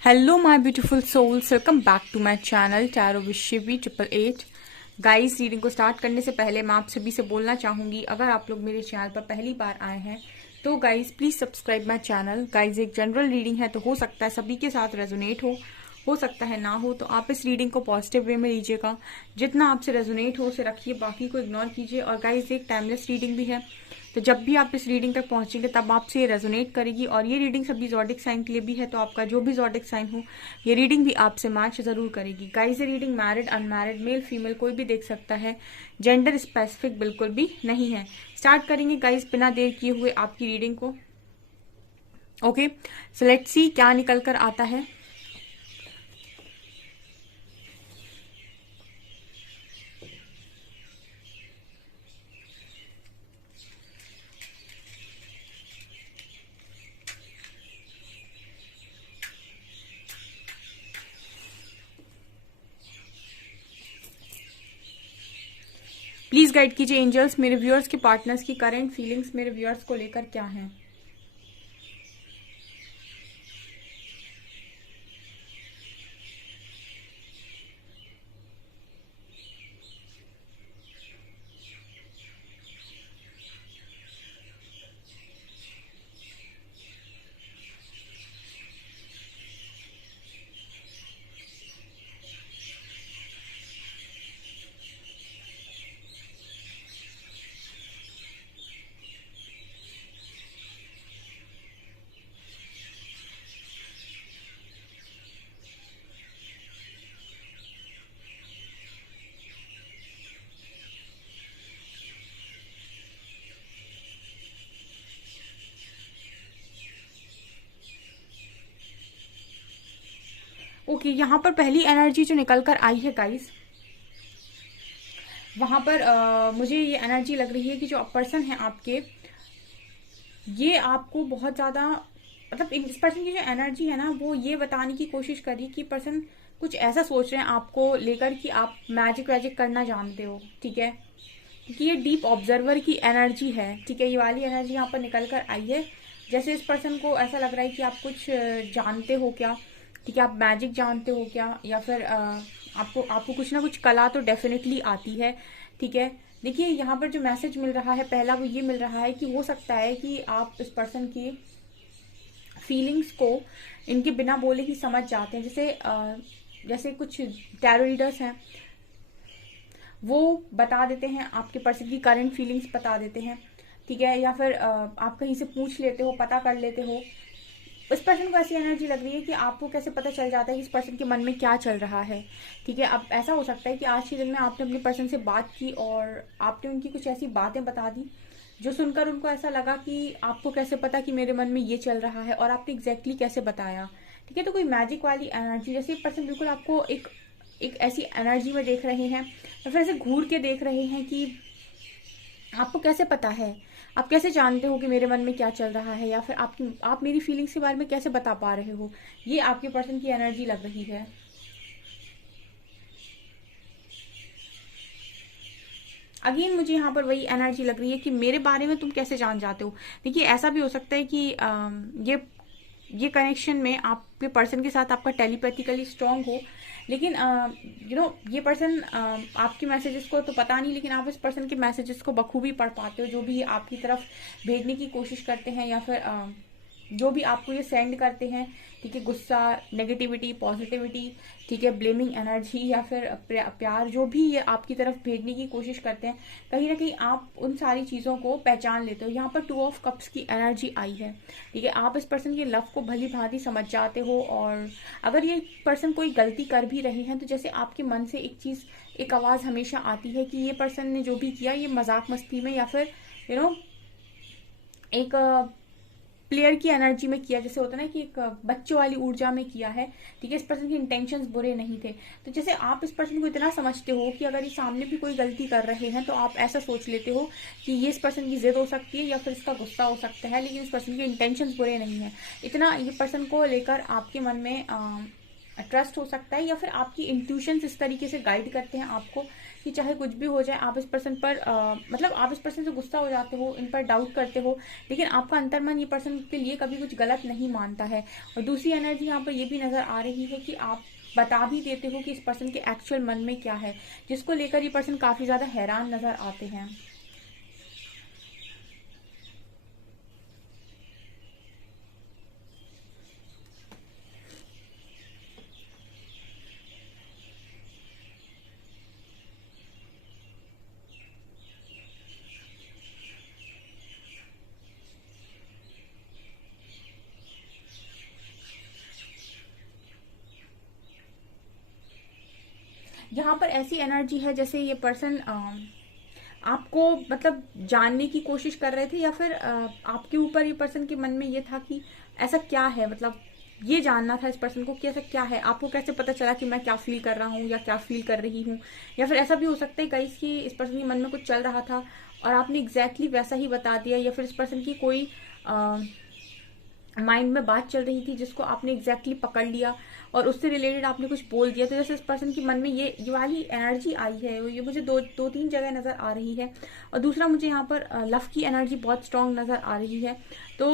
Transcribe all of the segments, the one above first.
Hello my beautiful souls, welcome back to my channel tarot with Shivi 888। Guys, reading को start करने से पहले मैं आप सभी से बोलना चाहूंगी, अगर आप लोग मेरे चैनल पर पहली बार आए हैं तो guys please subscribe my channel. Guys, एक जनरल रीडिंग है तो हो सकता है सभी के साथ रेजोनेट हो सकता है ना हो, तो आप इस रीडिंग को पॉजिटिव वे में लीजिएगा। जितना आपसे रेजोनेट हो उसे रखिए, बाकी को इग्नोर कीजिए। और गाइस, एक टाइमलेस रीडिंग भी है, तो जब भी आप इस रीडिंग तक पहुंचेंगे तब आपसे ये रेजोनेट करेगी। और ये रीडिंग सभी ज़ोडिक साइन के लिए भी है, तो आपका जो भी ज़ोडिक साइन हो ये रीडिंग भी आपसे मैच जरूर करेगी। गाइस, ये reading married unmarried male female कोई भी देख सकता है, जेंडर स्पेसिफिक बिल्कुल भी नहीं है। स्टार्ट करेंगे गाइस बिना देर किए हुए आपकी रीडिंग को। ओके, सो लेट्स सी क्या निकल कर आता है। प्लीज गाइड कीजिए एंजल्स, मेरे व्यूअर्स के पार्टनर्स की करंट फीलिंग्स मेरे व्यूअर्स को लेकर क्या है। ओके, यहाँ पर पहली एनर्जी जो निकल कर आई है गाइस, वहां पर मुझे ये एनर्जी लग रही है कि जो पर्सन है आपके, ये आपको बहुत ज़्यादा, मतलब इस पर्सन की जो एनर्जी है ना, वो ये बताने की कोशिश करी कि पर्सन कुछ ऐसा सोच रहे हैं आपको लेकर कि आप मैजिक वैजिक करना जानते हो, ठीक है। क्योंकि ये डीप ऑब्जर्वर की एनर्जी है, ठीक है। ये वाली एनर्जी यहाँ पर निकल कर आई है, जैसे इस पर्सन को ऐसा लग रहा है कि आप कुछ जानते हो क्या, ठीक है। आप मैजिक जानते हो क्या, या फिर आपको आपको कुछ ना कुछ कला तो डेफिनेटली आती है, ठीक है। देखिए, यहाँ पर जो मैसेज मिल रहा है पहला वो ये मिल रहा है कि हो सकता है कि आप इस पर्सन की फीलिंग्स को इनके बिना बोले ही समझ जाते हैं। जैसे कुछ टैरो रीडर्स हैं, वो बता देते हैं आपके पर्सन की करंट फीलिंग्स बता देते हैं, ठीक है। या फिर आप कहीं से पूछ लेते हो, पता कर लेते हो। इस पर्सन को ऐसी एनर्जी लग रही है कि आपको कैसे पता चल जाता है कि इस पर्सन के मन में क्या चल रहा है, ठीक है। अब ऐसा हो सकता है कि आज के दिन में आपने अपने पर्सन से बात की और आपने उनकी कुछ ऐसी बातें बता दी जो सुनकर उनको ऐसा लगा कि आपको कैसे पता कि मेरे मन में ये चल रहा है, और आपने एग्जैक्टली कैसे बताया, ठीक है। तो कोई मैजिक वाली एनर्जी, जैसे पर्सन बिल्कुल आपको एक एक ऐसी एनर्जी में देख रहे हैं, या फिर ऐसे घूर के देख रहे हैं कि आपको कैसे पता है, आप कैसे जानते हो कि मेरे मन में क्या चल रहा है, या फिर आप मेरी फीलिंग्स के बारे में कैसे बता पा रहे हो। ये आपके पर्सन की एनर्जी लग रही है। अगेन मुझे यहाँ पर वही एनर्जी लग रही है कि मेरे बारे में तुम कैसे जान जाते हो। देखिए, ऐसा भी हो सकता है कि ये कनेक्शन में आपके पर्सन के साथ आपका टेलीपैथिकली स्ट्रांग हो, लेकिन ये पर्सन आपके मैसेजेस को तो पता नहीं, लेकिन आप इस पर्सन के मैसेजेस को बखूबी पढ़ पाते हो, जो भी आपकी तरफ भेजने की कोशिश करते हैं, या फिर जो भी आपको ये सेंड करते हैं, ठीक है। गुस्सा, नेगेटिविटी, पॉजिटिविटी, ठीक है, ब्लेमिंग एनर्जी, या फिर प्यार, जो भी ये आपकी तरफ भेजने की कोशिश करते हैं, कहीं ना कहीं आप उन सारी चीज़ों को पहचान लेते हो। यहाँ पर 2 ऑफ कप्स की एनर्जी आई है, ठीक है। आप इस पर्सन के लव को भली भांति समझ जाते हो, और अगर ये पर्सन कोई गलती कर भी रहे हैं तो जैसे आपके मन से एक आवाज़ हमेशा आती है कि ये पर्सन ने जो भी किया ये मजाक मस्ती में, या फिर एक प्लेयर की एनर्जी में किया, जैसे होता है ना कि एक बच्चों वाली ऊर्जा में किया है, ठीक है। इस पर्सन के इंटेंशंस बुरे नहीं थे। तो जैसे आप इस पर्सन को इतना समझते हो कि अगर ये सामने भी कोई गलती कर रहे हैं तो आप ऐसा सोच लेते हो कि ये इस पर्सन की जिद हो सकती है, या फिर इसका गुस्सा हो सकता है, लेकिन इस पर्सन के इंटेंशंस बुरे नहीं है। इतना ये पर्सन को लेकर आपके मन में ट्रस्ट हो सकता है, या फिर आपकी इंट्यूशंस इस तरीके से गाइड करते हैं आपको कि चाहे कुछ भी हो जाए, आप इस पर्सन पर मतलब आप इस पर्सन से गुस्सा हो जाते हो, इन पर डाउट करते हो, लेकिन आपका अंतर्मन ये पर्सन के लिए कभी कुछ गलत नहीं मानता है। और दूसरी एनर्जी यहाँ पर ये भी नजर आ रही है कि आप बता भी देते हो कि इस पर्सन के एक्चुअल मन में क्या है, जिसको लेकर ये पर्सन काफी ज्यादा हैरान नजर आते हैं। यहाँ पर ऐसी एनर्जी है जैसे ये पर्सन आपको मतलब जानने की कोशिश कर रहे थे, या फिर आपके ऊपर ये पर्सन के मन में ये था कि ऐसा क्या है, मतलब ये जानना था इस पर्सन को कि ऐसा क्या है, आपको कैसे पता चला कि मैं क्या फील कर रहा हूँ या क्या फील कर रही हूँ। या फिर ऐसा भी हो सकता है गाइस कि इस पर्सन के मन में कुछ चल रहा था और आपने एग्जैक्टली वैसा ही बता दिया, या फिर इस पर्सन की कोई माइंड में बात चल रही थी जिसको आपने एग्जैक्टली पकड़ लिया और उससे रिलेटेड आपने कुछ बोल दिया। तो जैसे इस पर्सन के मन में ये वाली एनर्जी आई है, ये मुझे दो तीन जगह नजर आ रही है। और दूसरा मुझे यहाँ पर लव की एनर्जी बहुत स्ट्रांग नजर आ रही है। तो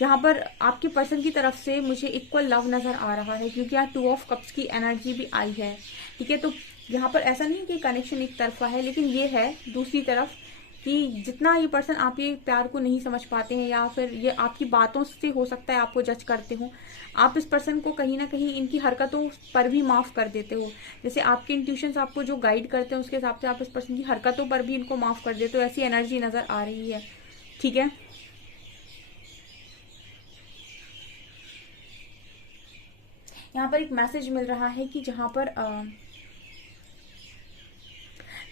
यहाँ पर आपके पर्सन की तरफ से मुझे इक्वल लव नजर आ रहा है, क्योंकि यहाँ 2 ऑफ कप्स की एनर्जी भी आई है। ठीक है, तो यहाँ पर ऐसा नहीं कि कनेक्शन एक तरफा है, लेकिन ये है दूसरी तरफ कि जितना ये पर्सन आप ये प्यार को नहीं समझ पाते हैं, या फिर ये आपकी बातों से हो सकता है आपको जज करते हो, आप इस पर्सन को कहीं ना कहीं इनकी हरकतों पर भी माफ कर देते हो। जैसे आपके इंट्यूशंस आपको जो गाइड करते हैं उसके हिसाब से आप इस पर्सन की हरकतों पर भी इनको माफ कर देते हो, ऐसी एनर्जी नजर आ रही है। ठीक है, यहाँ पर एक मैसेज मिल रहा है कि जहां पर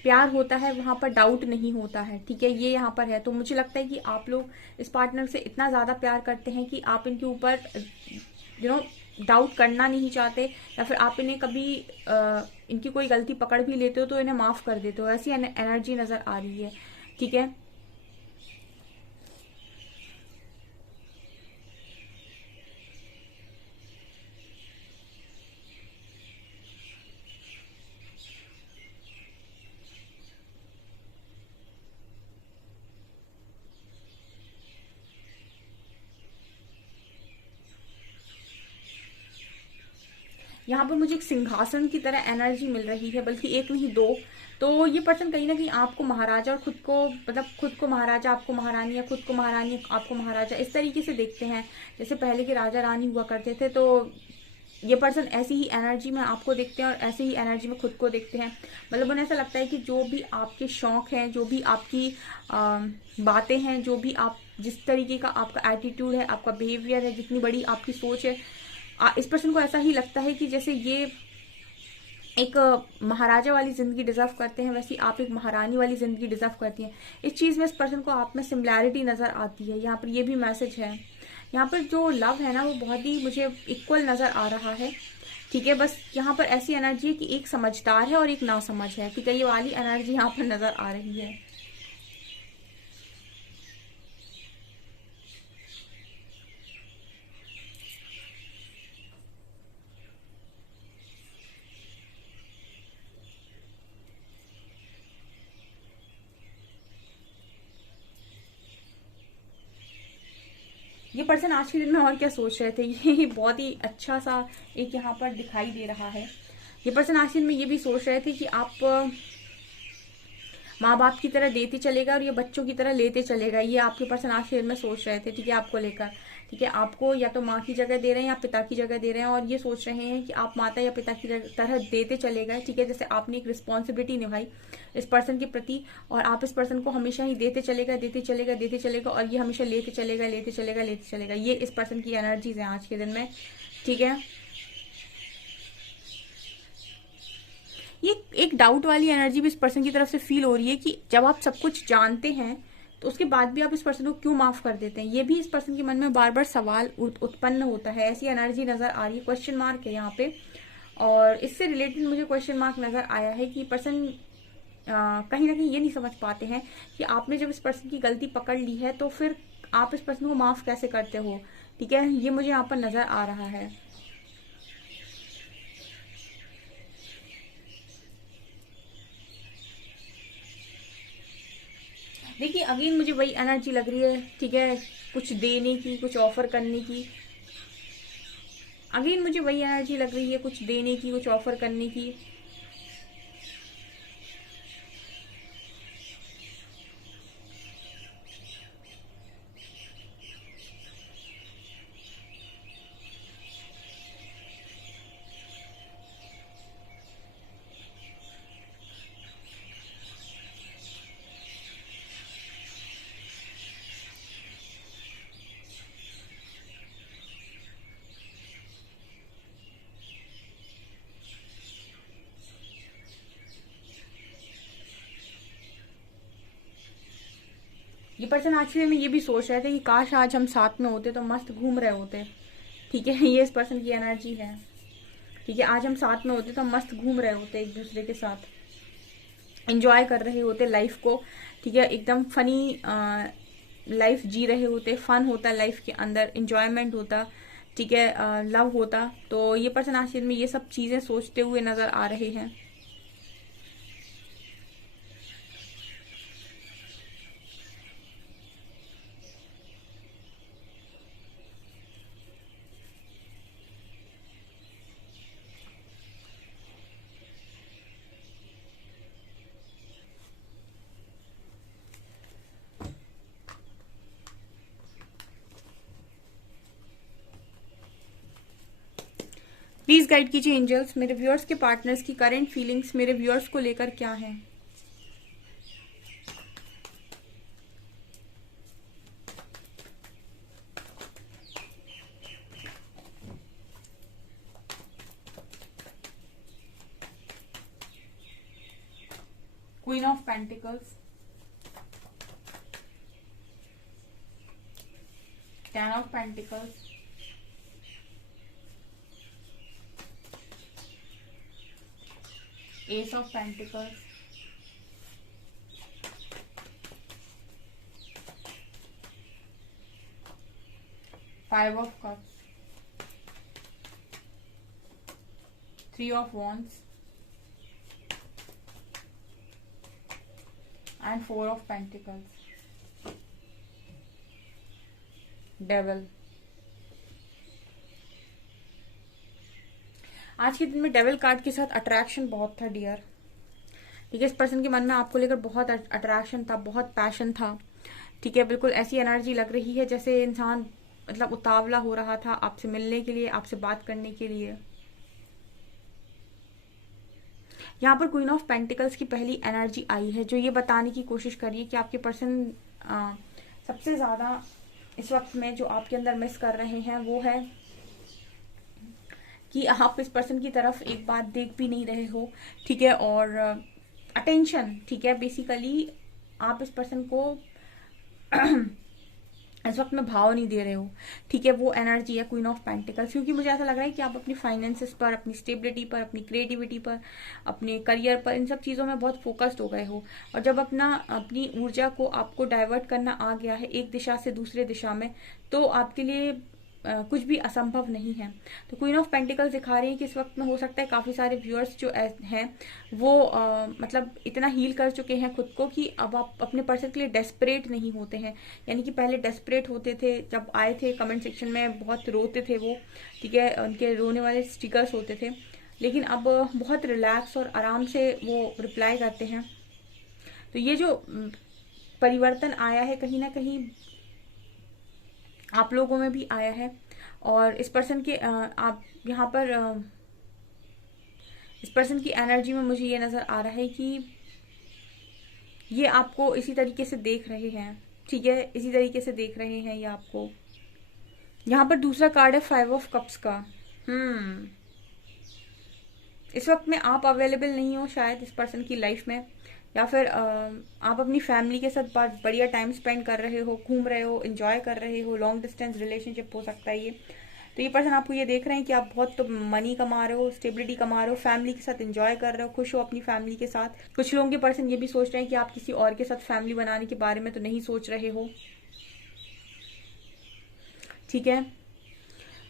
प्यार होता है वहां पर डाउट नहीं होता है। ठीक है, ये यहाँ पर है। तो मुझे लगता है कि आप लोग इस पार्टनर से इतना ज्यादा प्यार करते हैं कि आप इनके ऊपर डाउट करना नहीं चाहते, या फिर आप इन्हें कभी इनकी कोई गलती पकड़ भी लेते हो तो इन्हें माफ कर देते हो, ऐसी एनर्जी नजर आ रही है। ठीक है, यहाँ पर मुझे एक सिंहासन की तरह एनर्जी मिल रही है, बल्कि एक नहीं दो। तो ये पर्सन कहीं ना कहीं आपको महाराजा और खुद को मतलब खुद को महाराजा, आपको महारानी, या खुद को महारानी आपको महाराजा, इस तरीके से देखते हैं जैसे पहले के राजा रानी हुआ करते थे। तो ये पर्सन ऐसी ही एनर्जी में आपको देखते हैं और ऐसे ही एनर्जी में खुद को देखते हैं। मतलब उन्हें ऐसा लगता है कि जो भी आपके शौक हैं, जो भी आपकी बातें हैं, जो भी आप जिस तरीके का आपका एटीट्यूड है, आपका बिहेवियर है, जितनी बड़ी आपकी सोच है, इस पर्सन को ऐसा ही लगता है कि जैसे ये एक महाराजा वाली जिंदगी डिजर्व करते हैं, वैसे आप एक महारानी वाली जिंदगी डिजर्व करती हैं। इस चीज में इस पर्सन को आप में सिमिलैरिटी नजर आती है। यहाँ पर ये भी मैसेज है। यहाँ पर जो लव है ना वो बहुत ही मुझे इक्वल नजर आ रहा है। ठीक है, बस यहाँ पर ऐसी एनर्जी है कि एक समझदार है और एक नासमझ है। ठीक है, ये वाली एनर्जी यहाँ पर नजर आ रही है। ये पर्सन आज के दिन में और क्या सोच रहे थे, ये बहुत ही अच्छा सा एक यहाँ पर दिखाई दे रहा है। ये पर्सन आज के दिन में ये भी सोच रहे थे कि आप माँ बाप की तरह देते चलेगा और ये बच्चों की तरह लेते चलेगा। ये आपके पर्सन आज के दिन में सोच रहे थे। ठीक है, आपको लेकर। ठीक है, आपको या तो माँ की जगह दे रहे हैं या पिता की जगह दे रहे हैं, और ये सोच रहे हैं कि आप माता या पिता की तरह देते चले गए। ठीक है, जैसे आपने एक रिस्पॉन्सिबिलिटी निभाई इस पर्सन के प्रति, और आप इस पर्सन को हमेशा ही देते चलेगा, देते चलेगा, देते चलेगा, और ये हमेशा लेते चलेगा, लेते चलेगा, लेते चलेगा। ये इस पर्सन की एनर्जीज है आज के दिन में। ठीक है, ये एक डाउट वाली एनर्जी भी इस पर्सन की तरफ से फील हो रही है कि जब आप सब कुछ जानते हैं तो उसके बाद भी आप इस पर्सन को क्यों माफ कर देते हैं। ये भी इस पर्सन के मन में बार बार सवाल उत्पन्न होता है। ऐसी एनर्जी नजर आ रही है। क्वेश्चन मार्क है यहाँ पे, और इससे रिलेटेड मुझे क्वेश्चन मार्क नजर आया है कि पर्सन कहीं ना कहीं ये नहीं समझ पाते हैं कि आपने जब इस पर्सन की गलती पकड़ ली है तो फिर आप इस पर्सन को माफ कैसे करते हो। ठीक है, ये मुझे यहाँ पर नजर आ रहा है। देखिए अगेन मुझे वही एनर्जी लग रही है, ठीक है, कुछ देने की, कुछ ऑफर करने की। अगेन मुझे वही एनर्जी लग रही है, कुछ देने की, कुछ ऑफर करने की। ये पर्सन एक्चुअली में ये भी सोच रहे थे कि काश आज हम साथ में होते तो मस्त घूम रहे होते। ठीक है, ये इस पर्सन की एनर्जी है। ठीक है, आज हम साथ में होते तो हम मस्त घूम रहे होते एक दूसरे के साथ, एंजॉय कर रहे होते लाइफ को। ठीक है, एकदम फनी लाइफ जी रहे होते, फन होता लाइफ के अंदर, एंजॉयमेंट होता, ठीक है, लव होता। तो ये पर्सन आज में ये सब चीजें सोचते हुए नजर आ रहे हैं। प्लीज गाइड कीजिए एंजल्स, मेरे व्यूअर्स के पार्टनर्स की करंट फीलिंग्स मेरे व्यूअर्स को लेकर क्या है। Queen of pentacles, 10 of pentacles, S of pentacles, 5 of cups, 3 of wands and 4 of pentacles, devil। आज के दिन में डेविल कार्ड के साथ अट्रैक्शन बहुत था डियर। ठीक है, इस पर्सन के मन में आपको लेकर बहुत अट्रैक्शन था, बहुत पैशन था। ठीक है, बिल्कुल ऐसी एनर्जी लग रही है जैसे इंसान मतलब उतावला हो रहा था आपसे मिलने के लिए, आपसे बात करने के लिए। यहाँ पर क्वीन ऑफ पेंटिकल्स की पहली एनर्जी आई है जो ये बताने की कोशिश कर रही है कि आपके पर्सन सबसे ज्यादा इस वक्त में जो आपके अंदर मिस कर रहे हैं वो है कि आप इस पर्सन की तरफ एक बात देख भी नहीं रहे हो। ठीक है, और अटेंशन, ठीक है, बेसिकली आप इस पर्सन को इस वक्त में भाव नहीं दे रहे हो। ठीक है, वो एनर्जी है क्वीन ऑफ पेंटिकल्स, क्योंकि मुझे ऐसा लग रहा है कि आप अपनी फाइनेंसेस पर, अपनी स्टेबिलिटी पर, अपनी क्रिएटिविटी पर, अपने करियर पर, इन सब चीज़ों में बहुत फोकस्ड हो गए हो। और जब अपनी ऊर्जा को आपको डाइवर्ट करना आ गया है एक दिशा से दूसरे दिशा में, तो आपके लिए कुछ भी असंभव नहीं है। तो क्वीन ऑफ पेंटिकल्स दिखा रही है कि इस वक्त में हो सकता है काफी सारे व्यूअर्स जो हैं वो मतलब इतना हील कर चुके हैं खुद को कि अब आप अपने पर्सन के लिए डेस्परेट नहीं होते हैं। यानी कि पहले डेस्परेट होते थे, जब आए थे कमेंट सेक्शन में बहुत रोते थे वो, ठीक है, उनके रोने वाले स्टिकर्स होते थे, लेकिन अब बहुत रिलैक्स और आराम से वो रिप्लाई करते हैं। तो ये जो परिवर्तन आया है कहीं ना कहीं आप लोगों में भी आया है। और इस पर्सन के आप यहाँ पर इस पर्सन की एनर्जी में मुझे ये नजर आ रहा है कि ये आपको इसी तरीके से देख रहे हैं। ठीक है, इसी तरीके से देख रहे हैं ये आपको। यहाँ पर दूसरा कार्ड है 5 ऑफ कप्स का। इस वक्त में आप अवेलेबल नहीं हो शायद इस पर्सन की लाइफ में, या फिर आप अपनी फैमिली के साथ बहुत बढ़िया टाइम स्पेंड कर रहे हो, घूम रहे हो, एंजॉय कर रहे हो, लॉन्ग डिस्टेंस रिलेशनशिप हो सकता है ये। तो ये पर्सन आपको ये देख रहे हैं कि आप बहुत तो मनी कमा रहे हो, स्टेबिलिटी कमा रहे हो, फैमिली के साथ एंजॉय कर रहे हो, खुश हो अपनी फैमिली के साथ। कुछ लोगों के पर्सन ये भी सोच रहे हैं कि आप किसी और के साथ फैमिली बनाने के बारे में तो नहीं सोच रहे हो। ठीक है,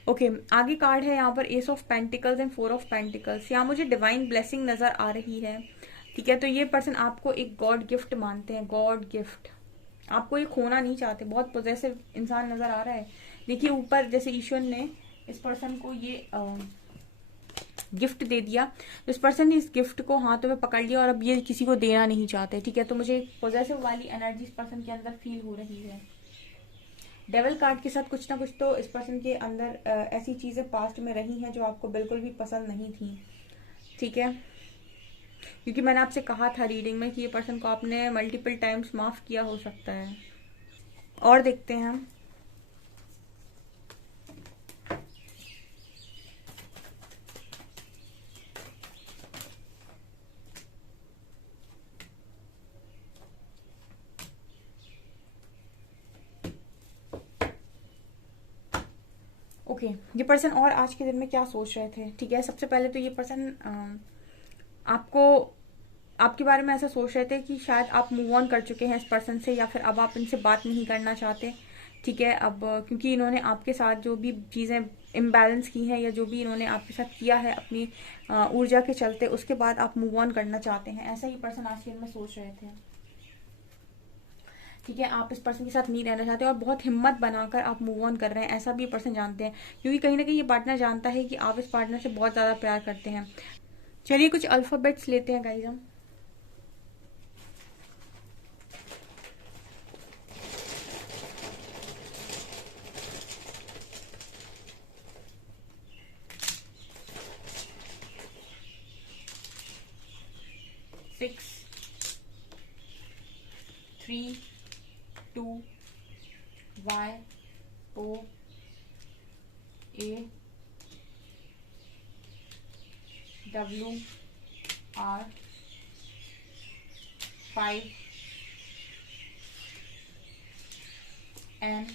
ओके आगे कार्ड है यहाँ पर S of pentacles and 4 of pentacles. यहाँ मुझे डिवाइन ब्लेसिंग नजर आ रही है, ठीक है। तो ये पर्सन आपको एक गॉड गिफ्ट मानते हैं, गॉड गिफ्ट। आपको ये खोना नहीं चाहते, बहुत पॉजेसिव इंसान नजर आ रहा है। देखिए ऊपर जैसे ईश्वर ने इस पर्सन को ये गिफ्ट दे दिया, तो इस पर्सन ने इस गिफ्ट को हाथों में पकड़ लिया और अब ये किसी को देना नहीं चाहते, ठीक है। तो मुझे पॉजेसिव वाली एनर्जी इस पर्सन के अंदर फील हो रही है। डेविल कार्ड के साथ कुछ ना कुछ तो इस पर्सन के अंदर ऐसी चीजें पास्ट में रही हैं जो आपको बिल्कुल भी पसंद नहीं थी, ठीक है। क्योंकि मैंने आपसे कहा था रीडिंग में कि ये पर्सन को आपने मल्टीपल टाइम्स माफ किया हो सकता है। और देखते हैं हम। ओके ये पर्सन और आज के दिन में क्या सोच रहे थे, ठीक है। सबसे पहले तो ये पर्सन आपको आपके बारे में ऐसा सोच रहे थे कि शायद आप मूव ऑन कर चुके हैं इस पर्सन से, या फिर अब आप इनसे बात नहीं करना चाहते, ठीक है। अब क्योंकि इन्होंने आपके साथ जो भी चीजें इम्बैलेंस की हैं या जो भी इन्होंने आपके साथ किया है अपनी ऊर्जा के चलते, उसके बाद आप मूव ऑन करना चाहते हैं, ऐसा ही पर्सन आज के दिन में सोच रहे थे, ठीक है। आप इस पर्सन के साथ नहीं रहना चाहते और बहुत हिम्मत बनाकर आप मूव ऑन कर रहे हैं, ऐसा भी पर्सन जानते हैं। क्योंकि कहीं ना कहीं ये पार्टनर जानता है कि आप इस पार्टनर से बहुत ज्यादा प्यार करते हैं। चलिए कुछ अल्फाबेट्स लेते हैं गाइस हम। Six, 3, 2, Y, O, A, W, R, 5, N,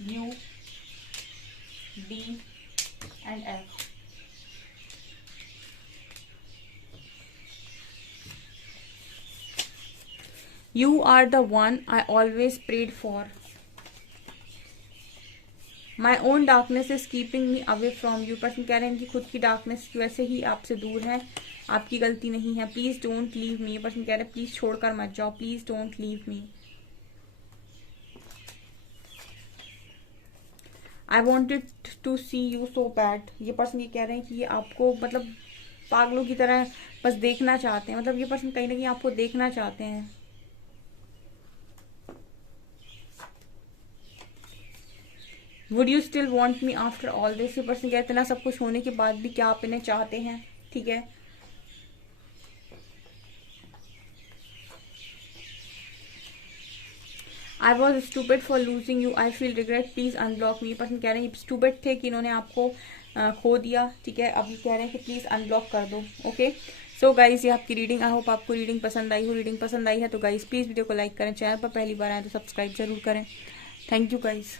U, D and F. You are the one I always prayed for. My own darkness is keeping me away from you. Person कह रहे हैं कि खुद की darkness की वजह से ही आपसे दूर है, आपकी गलती नहीं है। Please don't leave me. Person कह रहे हैं प्लीज छोड़कर मत जाओ, please don't leave me. I wanted to see you so bad. ये पर्सन ये कह रहे हैं कि ये आपको मतलब पागलों की तरह बस देखना चाहते हैं, मतलब ये पर्सन कहीं ना कहीं आपको देखना चाहते हैं। Would you still want me after all this. ये पर्सन कहते हैं ना सब कुछ होने के बाद भी क्या आप इन्हें चाहते हैं, ठीक है। I was stupid for losing you, I feel regret, please unblock me. Person कह रहे हैं स्टूपिड थे कि इन्होंने आपको खो दिया, ठीक है। अब ये कह रहे हैं कि प्लीज अनब्लॉक कर दो, ओके। सो गाइज ये आपकी रीडिंग, आई होप आपको रीडिंग पसंद आई हो। रीडिंग पसंद आई है तो गाइज प्लीज वीडियो को लाइक करें, चैनल पर पहली बार आए तो सब्सक्राइब जरूर करें। Thank you guys.